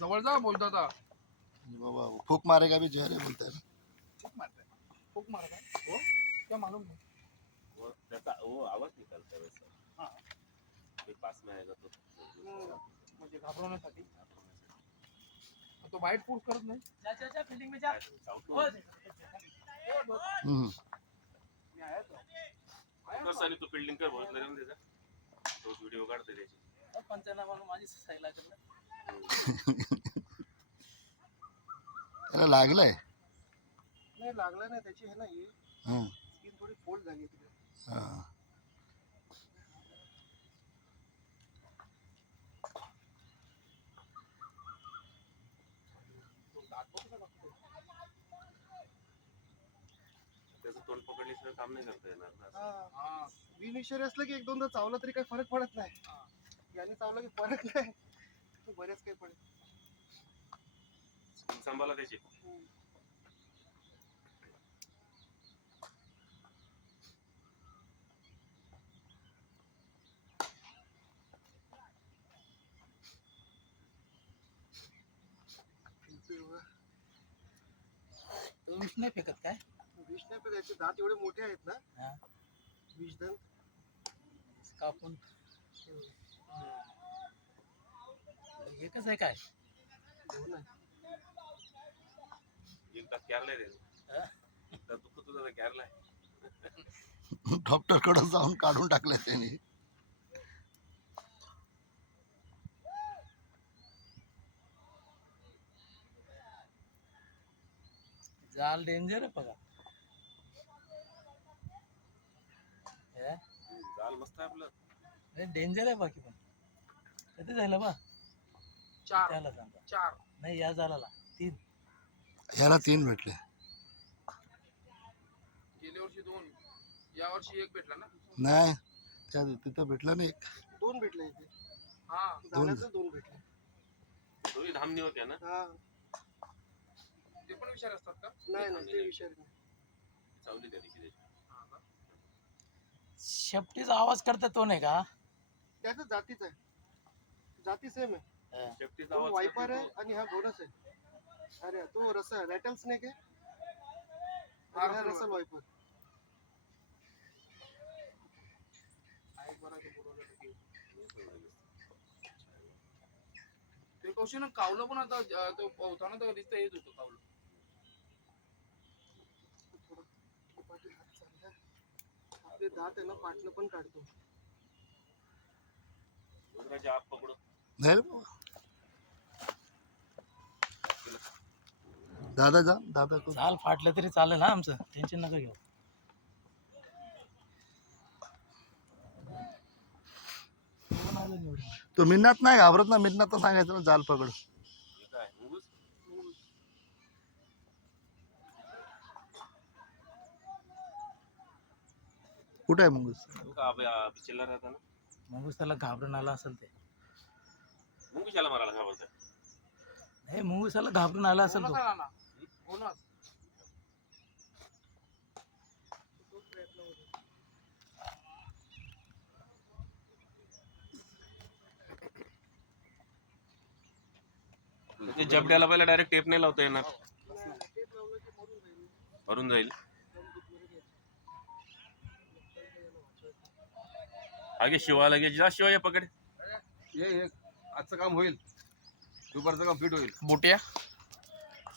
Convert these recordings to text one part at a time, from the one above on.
जवळ जा बोलतो आता. बाबा फूक मारेगा भी जहर है बोलता है फूक मारत आहे हो? क्या मालूम नहीं वो त्याचा वो आवाज निकलता है वैसा. हाँ. कोई पास में आएगा तो म्हणजे घाबरवण्यासाठी तो वाईट फूड करत नाही. जा जा जा फिल्डिंग में जा. हो. हम्म. मी आहे तो. आहे कर साली तू फिल्डिंग कर बहुत नरम त्याचा तो व्हिडिओ काढते त्याची. पंचनामा माझी साईला त्याला लागलंय नाही लागलं नाही त्याची हे नाही हं. स्किन थोडी फोल्ड झाली तिकडे हा. तो दात बघ कसा लागतोय. त्याचं तोंड पकडल्याशिवाय काम नाही करता येणार ना असं. हा विनिशर असलं की एक दोनदा चावलं तरी काही फरक पडत नाही याने चावलं की फरक नाही. तू बरेच काही स्किन सांभाळा त्याची. विष नाही फेकत काय? विष नाही पण याचे दात एवढे मोठे आहेत ना. हा. विषदंत कापून. एकच आहे काय? एकदा कॅरला रे. हा? एकदा दुखत होतं तर कॅरला डॉक्टरकडे जाऊन काढून टाकलंय त्यांनी. जाल डेंजर आहे बघा. हे? जाल मस्त आहे आपलं. डेंजर आहे बाकी पण. कधी झालं बा? चार. त्याला सांगा. चार. नाही या झाला तीन. याला तीन भेटले. गेल्या वर्षी दोन. या वर्षी एक भेटला ना? नाही त्या तिथं भेटला नाही एक. दोन भेटले इथे. हा. दोन. जाण्याचं दोन भेटले. दोन्ही धामणी होत्या ना? हा. ते पण विचार असतात का? नाही नाही ते विषय नाही. चावली त्या दिवशी. त्याची शेपटीचा आवाज करता तो नाही का? त्याचं जातीच आहे. जाती सेम आहे. तो वायपर आहे आणि हा बोनस आहे. अरे तो रसा रॅटल स्नेक आहे. हा आणि हा रसल वायपर ते कावलं पण आता अं, तो पोहताना तर दिसतं येत होतं कावलं. पाटील. आपले दात आहे ना पाटणं पण काढतो. नाही. दादा जा दादा को चाल फाटलं तरी चालेल ना आमचं. टेन्शन नका घेऊ. तो मिन्नात नाही घाबरत ना मिन्नात तर सांगायचं ना जाल पकड. हे काय मुंगूस कुठे आहे मुंगूस? तू का अबे- अबे चिल्ला राहता ना? मग त्याला घाबरून आला असेल ते. मुंगूशाला मारायला घाबरतं नाही मुंगूसाला घाबरून आला असेल तो. ते जबड्याला पहिला डायरेक्ट टेप नाही लावता येणार. भरून जाईल. आगे शिवा लगे जा शिवा ये पकड. ये ये आजचं काम होईल. दुपारचं काम फिट होईल. बोट्या?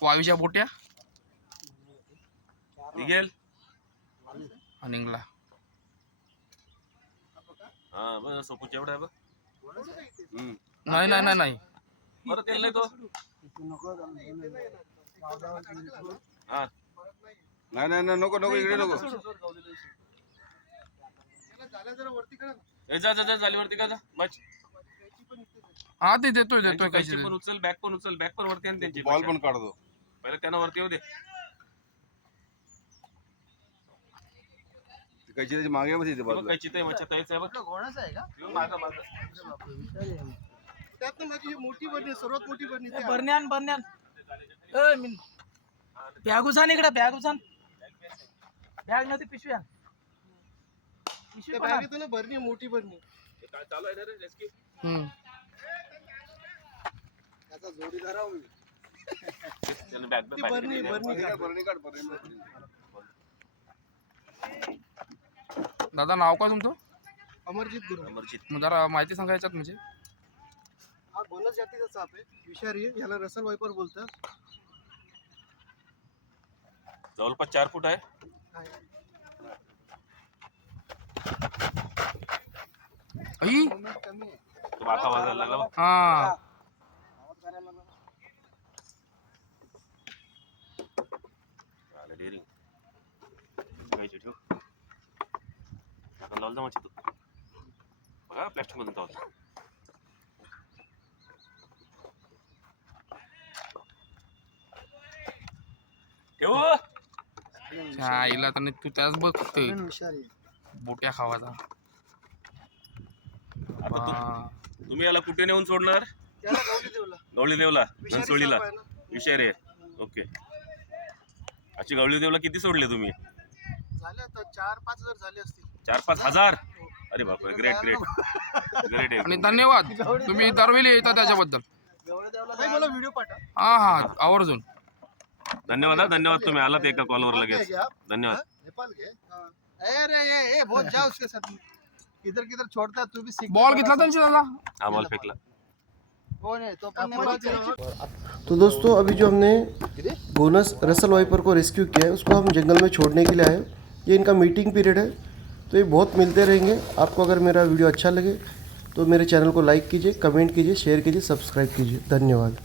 वायूच्या बोट्या? निघेल. निघला. हा बस सोपूच्या एवढा आहे बघ. हम्म. नाही नाही नाही नाही. बरं तेल नाही तो? हा. नाही नाही नाही, नको नको इकडे नको. जा जा जा जालीवरती का जा? बच. हा ते देतोय देतोय त्यांची काहीतरी कैची पण उचल बॅक पण उचल बॅक पण वरती आणि त्यांची बॉल पण काढतो पहिले त्यांना वरती येऊ दे. कैची त्याची मागे मध्ये येते बघ बाजूला. कैची ते मच्छा तयच आहे बघ. घोडाच आहे का? येऊन मागं मागं. त्यात ना माझी ही मोठी बरणी आहे, सर्वात मोठी बरणी ती आहे. बरण्यान बरण्यान ए, मिन- बॅग उचल इकडे बॅग बॅगमध्ये पिशव्या ना बरणी आहे, मोठी बरणी हे काय चालू आहे ना रे रेस्क्यू हम्म. त्याचा जोडीदार आहो मी. त्यानं बॅग ती बॅग बरणी दिली. बरणी काढ. बरणी काढ, बरणी काढ. दादा नाव काय तुमचं अमरजित गुरु अमरजित मग जरा माहिती सांगा याच्यात म्हणजे हा बोनस जातीचा साप आहे विषारी आहे याला रसल वायपर बोलतात जवळपास चार फूट आहे आहे. आई बाका वाजायला लागला बघ. हा आवाज करायला लागला. आलं डेअरिंग ठेवायची ठेव आता लावलं जमाची तू बघा प्लॅस्टिक मधून तावत ठेव त्या आईला तर तू त्याच बघ फक्त आहे. बोट्या खावाचा. आता. तू तुम्ही याला कुठे नेऊन सोडणार? याला गवली देऊला गवळी देवला विषारी ननसोळीला साप आहे ना. विषारी आहे. ओके. अशी गवळी देवला किती सोडले तुम्ही? झाले आता चार पाच हजार झाले असतील. चार पाच हजार? अरे बापरे ग्रेट ग्रेट ग्रेट आणि धन्यवाद. तुम्ही दरवेळी येता त्याच्याबद्दल. काही मला व्हिडिओ पाठवा. हा हा. आवर्जून. धन्यवाद हा, धन्यवाद तुम्ही आलात एका कॉलवर लगेच. धन्यवाद. नेपाल के अरे ये ये बहुत जा उसके साथ। किधर किधर छोड़ता है, तू भी सीख बॉल त्यांची दादा हा बॉल फेकला तो तो दोस्तों अभी जो हमने बोनस रसल वाइपर को रेस्क्यू किया है उसको हम जंगल में छोड़ने के लिए आए ये इनका मीटिंग पीरियड है तो ये बहुत मिलते रहेंगे। आपको अगर मेरा वीडियो अच्छा लगे तो मेरे चैनल को लाइक कीजिए कमेंट कीजिए शेयर कीजिए सब्सक्राइब कीजिए। धन्यवाद।